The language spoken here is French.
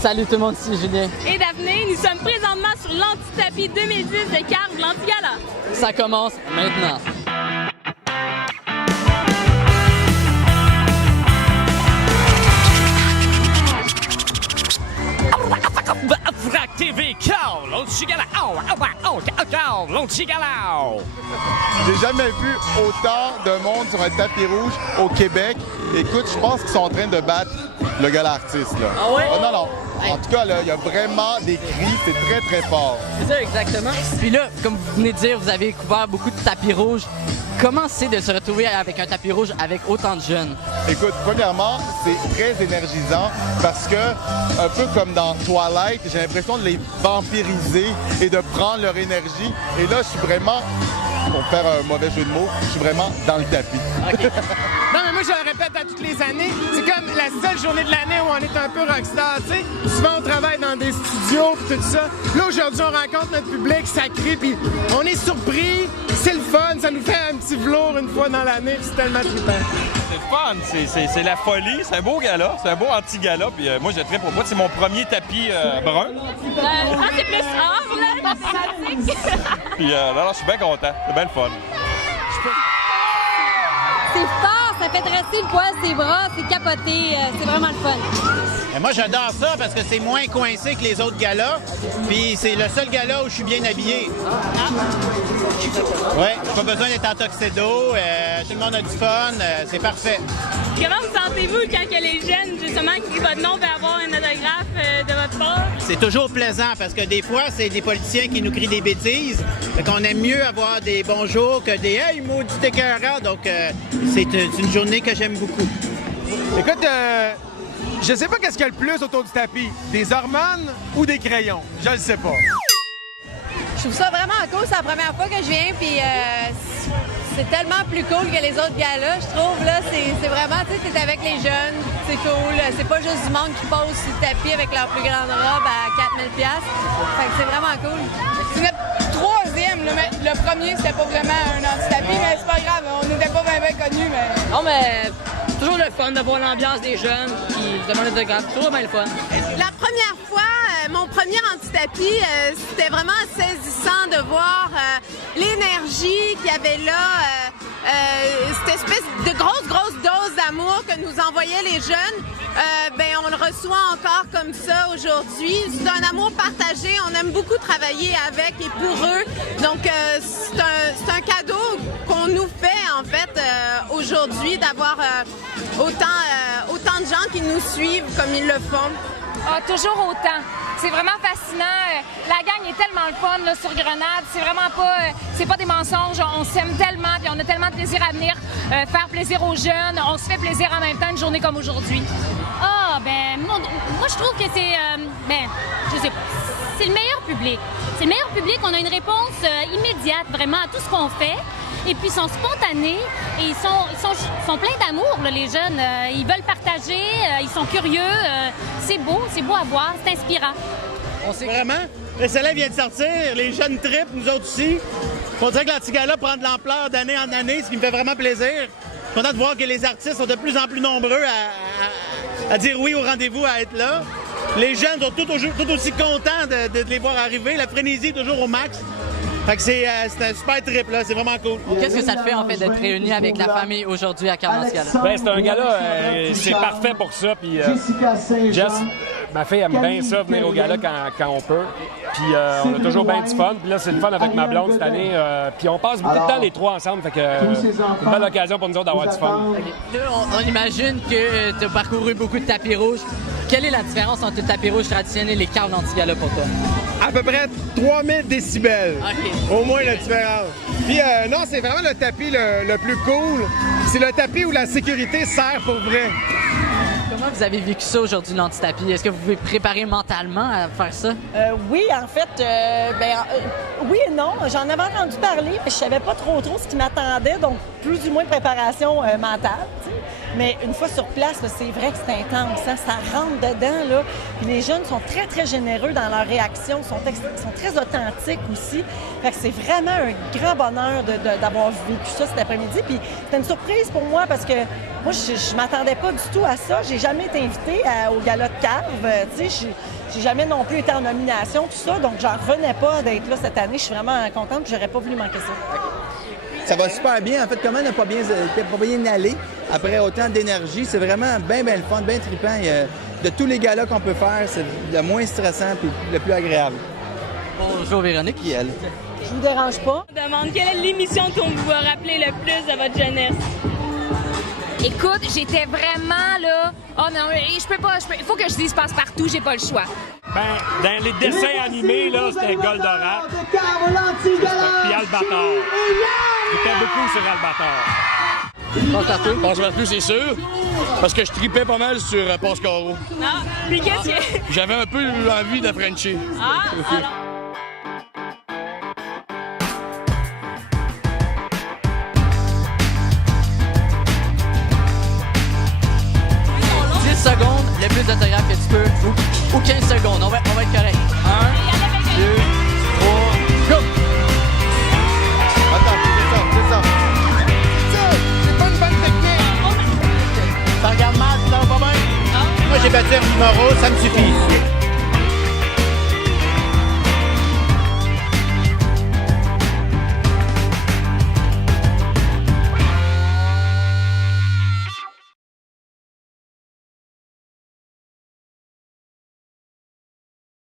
Salut tout le monde, c'est Julien. Et Daphné, nous sommes présentement sur l'Anti-Tapis 2010 de Carl de l'Antigala. Ça commence maintenant. TV, Carl, l'Antigala, l'Antigala. J'ai jamais vu autant de monde sur un tapis rouge au Québec. Écoute, je pense qu'ils sont en train de battre le gala artiste, là. Ah ouais? Oh, non, non. En tout cas, là, il y a vraiment des cris, c'est très, très fort. C'est ça, exactement. Puis là, comme vous venez de dire, vous avez couvert beaucoup de tapis rouges. Comment c'est de se retrouver avec un tapis rouge avec autant de jeunes? Écoute, premièrement, c'est très énergisant parce que, un peu comme dans Twilight, j'ai l'impression de les vampiriser et de prendre leur énergie. Et là, je suis vraiment, pour faire un mauvais jeu de mots, je suis vraiment dans le tapis. OK. Non, mais moi, je le répète à toutes les années, c'est comme la seule journée de l'année où on est un peu rockstar, tu sais. Souvent, on travaille dans des studios pis tout ça. Là, aujourd'hui, on rencontre notre public, ça crie, puis on est surpris, c'est le fun, ça nous fait un petit velours une fois dans l'année, puis c'est tellement trippant. C'est le fun, c'est la folie, c'est un beau gala, c'est un beau anti-gala, puis moi, je trippe pour moi, c'est mon premier tapis brun. C'est plus or, là, thématique. Puis alors, je suis bien content, c'est bien le fun. C'est fort, ça fait dresser le poil ses bras, c'est capoté, c'est vraiment le fun. Et moi, j'adore ça parce que c'est moins coincé que les autres galas. Puis c'est le seul gala où je suis bien habillé. Ouais, pas besoin d'être en tuxedo, tout le monde a du fun, c'est parfait. Comment vous sentez-vous quand que les jeunes, justement, qui crient votre nom et avoir un autographe de votre part? C'est toujours plaisant parce que des fois, c'est des politiciens qui nous crient des bêtises. Fait qu'on aime mieux avoir des bonjours que des « Hey, maudit écœurant ». Donc, c'est une journée que j'aime beaucoup. Écoute, je sais pas qu'est-ce qu'il y a le plus autour du tapis, des hormones ou des crayons, je le sais pas. Je trouve ça vraiment cool, c'est la première fois que je viens, puis c'est tellement plus cool que les autres galas, je trouve. Là, c'est vraiment, tu sais, t'es avec les jeunes, c'est cool. C'est pas juste du monde qui pose sur le tapis avec leur plus grande robe à 4000$. Fait que c'est vraiment cool. C'est notre troisième. Le premier, c'était pas vraiment un anti-tapis, mais c'est pas grave, on n'était pas bien connus, mais... Non, mais toujours le fun de voir l'ambiance des jeunes qui demandent des autographes. Toujours bien le fun. La première fois, mon premier anti-tapis, c'était vraiment saisissant de voir l'énergie qu'il y avait là, cette espèce de grosse dose d'amour que nous envoyaient les jeunes. On le reçoit encore comme ça aujourd'hui. C'est un amour partagé. On aime beaucoup travailler avec et pour eux. Donc, c'est un cadeau qu'on nous fait, en fait, aujourd'hui, d'avoir autant de gens qui nous suivent comme ils le font. Ah, toujours autant. C'est vraiment fascinant. La gang est tellement le fun là, sur Grenade. C'est vraiment pas, c'est pas des mensonges. On s'aime tellement, puis on a tellement de plaisir à venir faire plaisir aux jeunes. On se fait plaisir en même temps une journée comme aujourd'hui. Ah, moi, je trouve que c'est, je sais pas, c'est le meilleur public. C'est le meilleur public. On a une réponse immédiate, vraiment, à tout ce qu'on fait. Et puis, ils sont spontanés et ils sont pleins d'amour, là, les jeunes. Ils veulent partager, ils sont curieux. C'est beau à voir, c'est inspirant. On sait vraiment, le soleil vient de sortir, les jeunes trippent, nous autres aussi. On dirait que l'Antigala prend de l'ampleur d'année en année, ce qui me fait vraiment plaisir. Je suis content de voir que les artistes sont de plus en plus nombreux à dire oui au rendez-vous, à être là. Les jeunes sont tout aussi contents de les voir arriver. La frénésie est toujours au max. Fait que c'est un super trip, là. C'est vraiment cool. Qu'est-ce que ça te fait, en fait, d'être réuni avec la famille aujourd'hui à Carl Antigala? Ben, c'est un gala, c'est parfait pour ça. Puis Jess, ma fille aime bien ça, venir au gala quand on peut. Puis on a toujours bien du fun. Puis là, c'est le fun avec ma blonde cette année. Puis on passe beaucoup de temps les trois ensemble. Fait que c'est une belle occasion pour nous autres d'avoir du fun. Okay. Là, on imagine que tu as parcouru beaucoup de tapis rouges. Quelle est la différence entre le tapis rouge traditionnel et les Carl Antigala pour toi? À peu près 3000 décibels. OK. Au moins la différence. Puis non, c'est vraiment le tapis le plus cool. C'est le tapis où la sécurité sert pour vrai. Comment vous avez vécu ça aujourd'hui, l'anti-tapis? Est-ce que vous pouvez préparer mentalement à faire ça? Oui, en fait, oui et non. J'en avais entendu parler, mais je savais pas trop ce qui m'attendait, donc plus ou moins de préparation mentale. T'sais. Mais une fois sur place, là, c'est vrai que c'est intense. Hein? Ça rentre dedans. Là. Puis les jeunes sont très, très généreux dans leurs réactions, sont très authentiques aussi. Fait que c'est vraiment un grand bonheur d'avoir vécu ça cet après-midi. Puis c'était une surprise pour moi parce que moi, je m'attendais pas du tout à ça. J'ai jamais été invitée au gala de cave. Tu sais, j'ai jamais non plus été en nomination, tout ça. Donc, j'en revenais pas d'être là cette année. Je suis vraiment contente. J'aurais pas voulu manquer ça. Ça va super bien. En fait, comment n'a pas bien allé après autant d'énergie? C'est vraiment bien le fun, bien trippant. De tous les galas qu'on peut faire, c'est le moins stressant et le plus agréable. Bonjour Véronique, qui est elle? Je vous dérange pas. On demande quelle est l'émission qu'on vous va rappeler le plus de votre jeunesse? Écoute, j'étais vraiment là. Oh non, je peux pas. Il faut que je dise passe-partout, j'ai pas le choix. Ben, dans les dessins animés, là, c'était Goldorak. Puis Albator. J'étais beaucoup sur Albator. Passe-partout? Passe-partout, c'est sûr. Parce que je tripais pas mal sur Passe-Caro. Ah, puis qu'est-ce que... J'avais un peu envie de Frencher. Ah, alors... Secondes, le plus d'autographes que tu peux, ou 15 secondes, on va être correct. 1, 2, 3, go! Attends, c'est ça. C'est pas une bonne technique. Ça regarde mal, ça va pas bien? Moi, j'ai battu un numéro, ça me suffit.